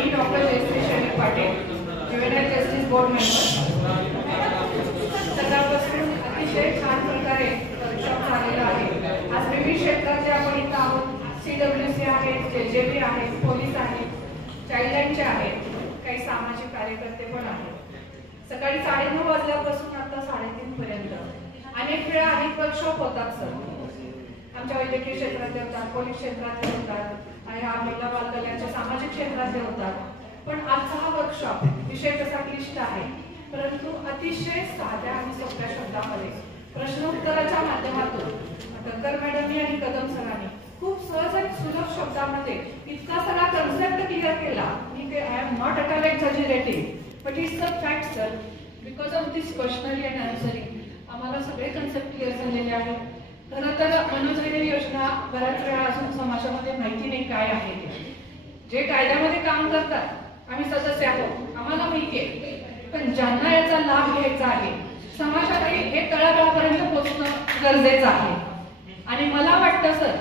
मी doctor Jayashree Shailesh Patil, juvenile justice board member. सकाळपासून अतिशय छान प्रकारे वर्कशॉप झालेला आहे. आज विविध क्षेत्राचे आपण इथं आहोत. CWC आहेत, JJB आहेत, पोलीस आहेत, चाइल्डलाईनचे आहेत, काही सामाजिक कार्यकर्ते पण आहेत. सकाळी 9:30 वाजल्यापासून आता 3:30 पर्यंत अनेक वेळा अनेक वर्कशॉप होतात सर. आमच्या वैद्यकीय क्षेत्रातले होतात, पोलीस क्षेत्रातले होतात आणि महिला बालकल्याणच्या सामाजिक क्षेत्रातले होतात. पण आजचा हा वर्कशॉप विषय कसा क्लिष्ट आहे, परंतु अतिशय साध्या आणि सोप्या शब्दामध्ये प्रश्नोत्तराच्या माध्यमातून टक्कर मॅडमनी आणि कदम सरांनी खूप सहज आणि सुलभ शब्दामध्ये इतका सगळा कन्सेप्ट क्लिअर केला. मी I am not at all exaggerating, but it's a fact sir. Because of this questionnaire and answering आम्हाला सगळे कन्सेप्ट क्लिअर झालेले आहेत. खरं तर मनोधैर्य योजना बऱ्याच वेळा अजून समाजामध्ये माहिती नाही काय आहे ते. जे कायद्यामध्ये काम करतात आम्ही सदस्य आहोत, आम्हाला माहिती आहे, पण ज्यांना याचा लाभ घ्यायचा आहे समाजाकडे हे तळागाळापर्यंत पोहोचणं गरजेचं आहे. आणि मला वाटतं सर,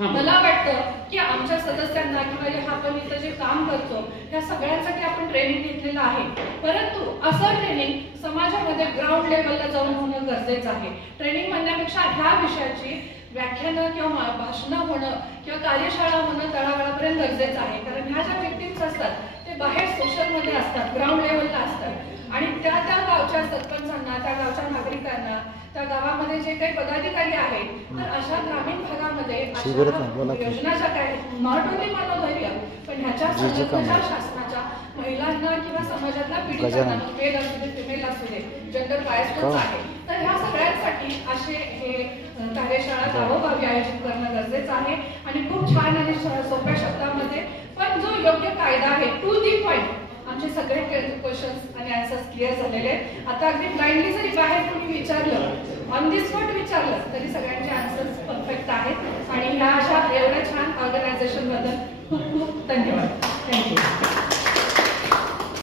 मला वाटतं की आमच्या सदस्यांना किंवा आपण इथं जे काम करतो त्या सगळ्यांसाठी आपण ट्रेनिंग घेतलेलं आहे. परंतु असं ट्रेनिंग समाजामध्ये ग्राउंड लेवलला जाऊन होणं गरजेचं आहे. ट्रेनिंग म्हणण्यापेक्षा ह्या विषयाची व्याख्यानं किंवा भाषणं होणं किंवा कार्यशाळा होणं तळागाळापर्यंत गरजेचं आहे. कारण ह्या ज्या व्यक्तींच असतात ते बाहेर सोशलमध्ये असतात, ग्राउंड लेवलला असतात आणि त्या गावच्या सरपंचांना, त्या गावच्या नागरिकांना, त्या गावामध्ये जे काही पदाधिकारी आहेत, तर अशा ग्रामीण भागामध्ये योजनाच्या काय नॉट ओनली मनोधैर्य पण ह्याच्या शासनाच्या महिलांना किंवा समाजातल्या पीडितांना, मेल असू दे, फिमेल असू दे, जेंडर बायस आहे, तर ह्या सगळ्यांसाठी असे हे कार्यशाळा गावोगावी आयोजित करणं गरजेचं आहे. आणि खूप छान आणि सोप्या शब्दामध्ये पण जो योग्य कायदा आहे, टू दी पॉइंट आमचे सगळे क्वेश्चन्स आणि आन्सर्स क्लिअर झालेले आहेत. आता अगदी ब्लाइंडली जरी बाहेर कोणी विचारलं, ऑन दी स्पॉट विचारलं, तरी सगळ्यांचे आन्सर्स परफेक्ट आहेत. आणि ह्या अशा एवढ्या छान ऑर्गनायझेशन बद्दल खूप खूप धन्यवाद. थँक्यू.